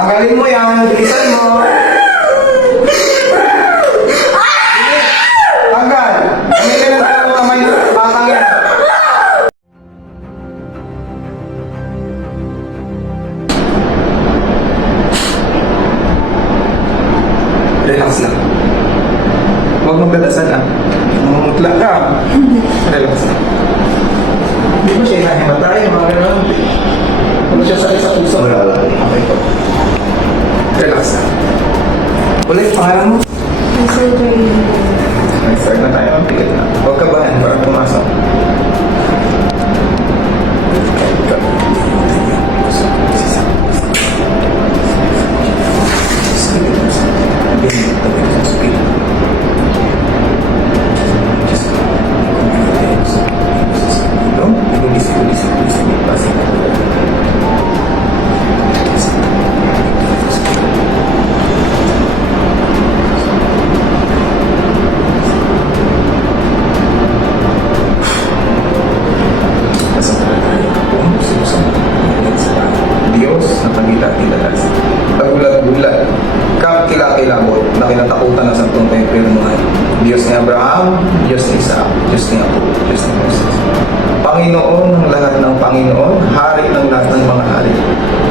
Tanggalin mo yan. Bilisan mo. Tanggal. Gamitin ang dalawang kamay. Patanggal. Relax lang. Huwag magdadasal lang. Mamumutla ka. Relax lang. Hindi mo siya inahimatay, mga gano'n. Ano siya sakit sa puso? Wala lang. Okay po. Relax lang. Ulit, pangalan mo? Start na tayo. Pilit na. Huwag ka bahan para pumasok. Diyos na pagila-ilalas. Tagulat-gulat, kakilakilabot na kinatakutan ng Santong Tempirnuhan. Diyos ni Abraham, Diyos ni Isaac, Diyos ni Jacob, Diyos ni Moses. Panginoon ng lahat ng Panginoon, Hari ng lahat ng mga hari.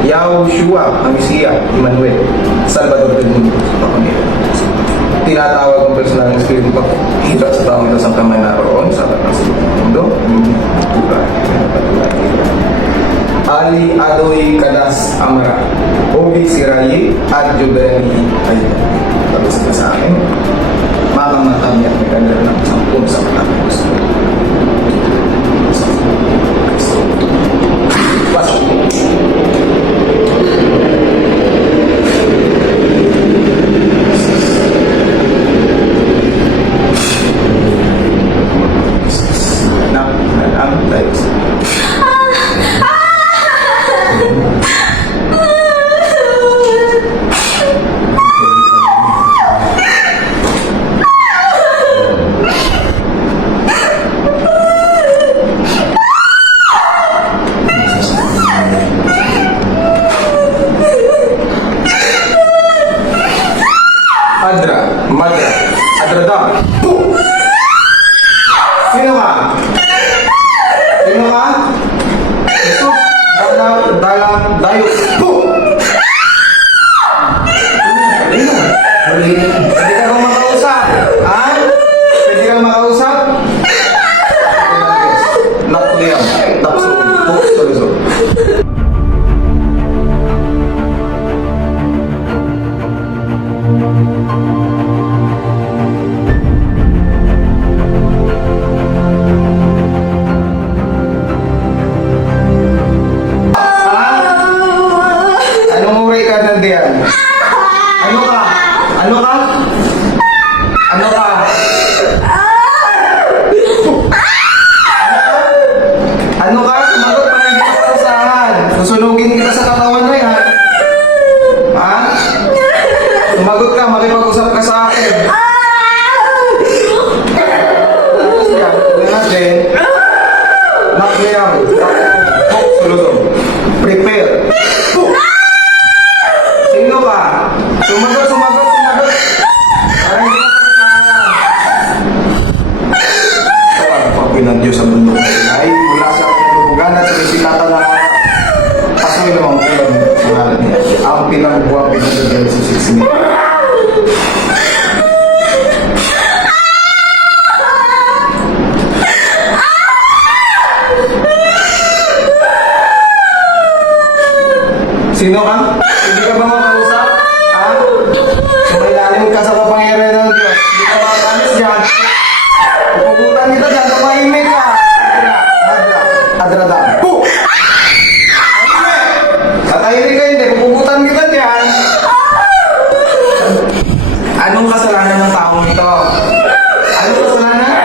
Yahushua, ang Mesiya, Emmanuel, Salvador del Mundo, Panginoon. Tinatawag ang personal ng Espiritu pa, hirap sa taong ito sa kamay naroon, sa lahat ng mundo, Ali Adoy Kadas Amra, Obi Sirayi at Jubeni ay tapos na sa akin. Mamang matami at maganda ng 10 sa matami gusto. Pasok. Madra, Adradam. Sino ka? Sino ka? Ito, dalam, dayo. Pwede ka bang makausap? Ha? Pwede ka makausap? Nakliam, tapso, sorry. Ano ka? Ano ka? Sumagot pa na kita sa usahan. Susunugin kita sa katawan na yan. Ha? Sumagot ka, makipag-usap ka sa akin. Tapos yan, natin. Nakliam. Sulusong. Prepare. Sino ka? Sumagot. Ng Diyos sa mundo ay mula sa pinagbugan at sa bisikata na pasoy ng mga pinagbugan niya. Ang pinagbuwan pinagbugan sa 6 minutes. Sino ka? Hindi ka ba makausap? Ha? Sumilalim ka sa kapangyarihan ng Diyos. Hindi ka makakalis dyan. Pupugutan kita dyan, tumahimik ka! Adradam. Puh! Tatahimik ka hindi, pupugutan kita dyan. Anong kasalanan ng taong ito? Anong kasalanan?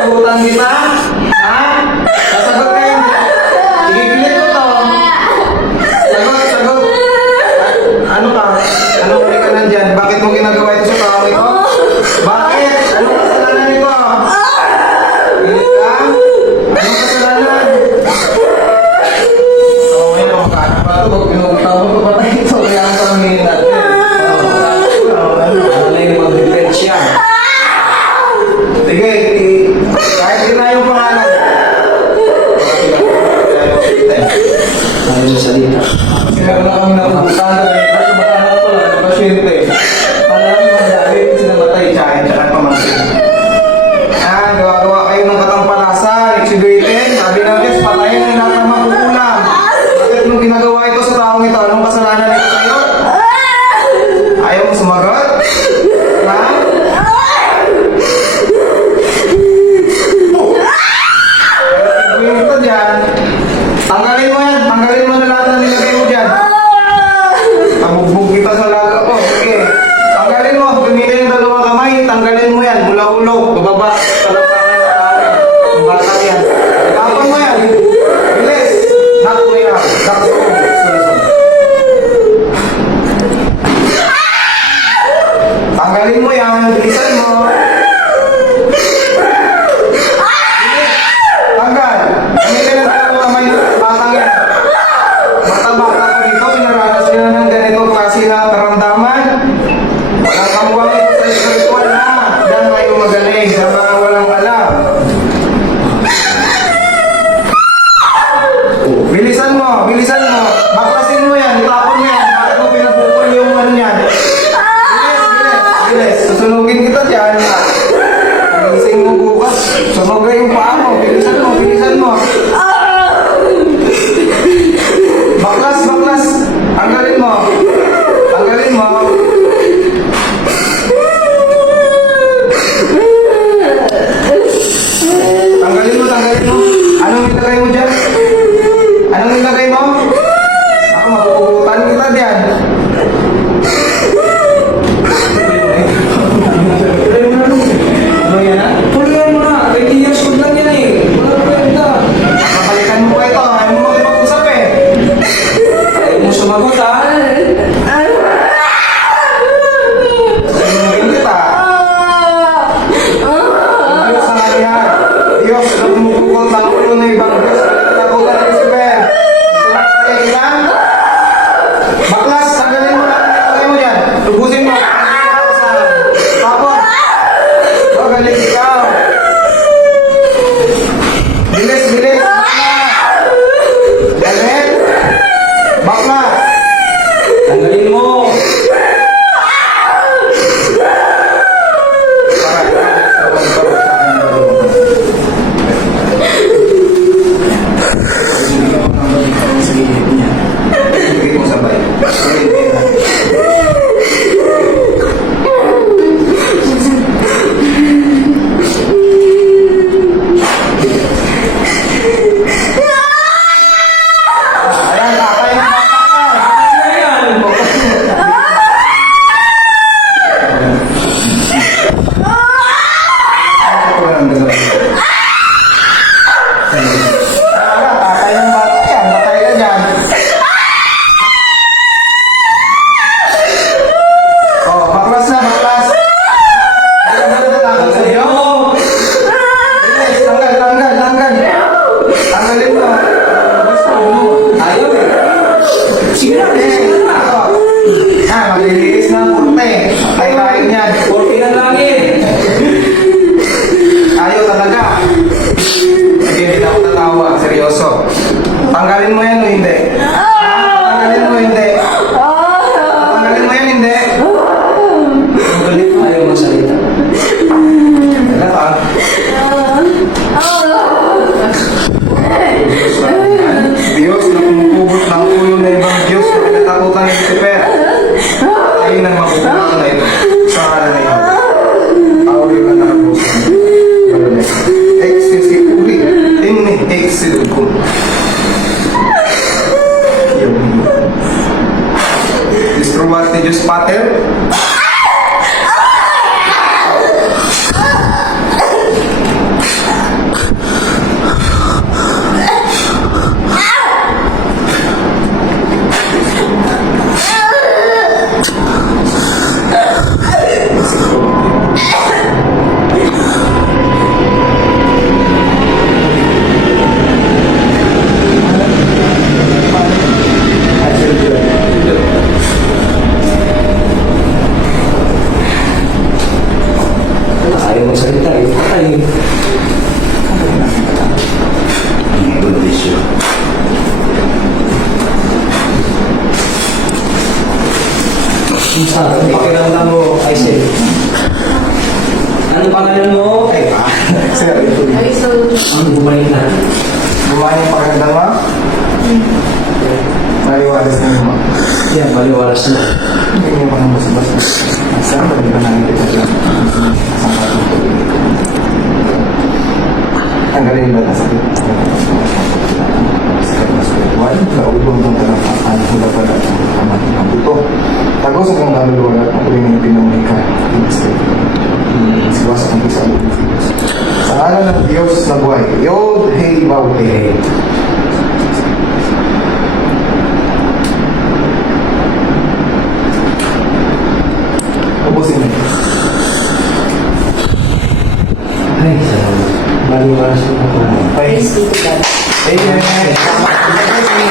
Pupugutan kita? Ha? Sasagot ka hindi. Igigilit ko to. Sagot. Gawin ito dyan. Tanggalin mo yan. Tanggalin mo na lahat ng nilagay mo dyan. Tabugbog kita sa laga ko. Sige. Tanggalin mo. Pumili yung dalawang kamay. Tanggalin mo yan. Mula-ulo. Bababa. Talapangan sa kanan. Ang bata yan. Tapon mo yan. Bilis. Knock mo yan. Knock mo. Tanggalin mo yan. Bilisan mo. Tanggal. Pumili ng dalawang kamay. Batang yan. Bata-bata ko dito. Pinaranas nila ng ganito klase na karamdaman. Walang kamuwang ito sa spiritual na. Diyan kayo magaling sa mga walang alam. Bilisan mo, bilisan mo. Baklasin mo yan, itapon mo yan. Bakit mo pinapukul yung ano yan? Bilis, bilis, bilis. Susunugin kita dyan. Pagising mo bukas. Sunog na yung paa mo. Bilisan mo, bilisan mo. Baklas, baklas. Tanggalin mo. Tanggalin mo. Tanggalin mo, tanggalin mo. Anong nilagay mo dyan? Anong nilagay mo? Ako, mapuputan kita dyan. Ano yan ha? Pulihan mo na. 20 years old lang yan eh. Wala na kwenta. Kapalitan mo pa ito. Ayaw mo makipag-usap eh. Ayaw mo sumagot ha. Sinunugin kita. Diyos ang alihan. Diyos, na tumupukol ng ulo na ibang Diyos. Pagkatakutan ng Isabel. Gusto na kaya ilan? Baklas, tanggalin mo lang. Tanggalin mo yan. Lubusin mo. Tapos. Magaling ikaw. Bilis, bilis. Galit. Baklas. Tanggalin mo. Hindi mo sabay. Ayan, kakay na. Ano yan? Kakay ng bata yan. Patay ka dyan. Oh, baklas na, baklas. Ayan, tanggal sa'yo. Bilis, tanggal, tanggal, tanggal. Tanggalin mo. Ayaw eh. Sige na. Sige na. Magliliis na ang kurte. Patay tayo niyan. Korte ng langit. Ayaw talaga. Sige, hindi na ako tatawa. Seryoso. Tanggalin mo yan o hindi? Tanggalin mo hindi? Tanggalin mo yan hindi? Magalit mo. Ayaw mo salita. Wala ka. Diyos na pumupugot ng ulo na ibang Diyos na pinatakutan ni Lucifer. Tayo nang mapupunta na ito. Sa kanan na ito. Awin ka na ang puso. Excessively. Inni excessively. Distrubat ni Diyos Pater. Ayaw mo salita eh. Patay. Kumusta? Ano pakiramdam mo, Aisel? Ano pangalan mo? Ay, sir, ito. Ano bumalik na? Bumahay yung pagandang ma. Maliwalas na naman. Yan, maliwalas na. Hindi niyo pa nang basa-basa. Saan ba di ba namin kita dyan? Tanggalin ba na sakit? Okay. Ubusin mo. Ay, salamat. Baliwalas mo po. Okay. Praise be to God. Amen.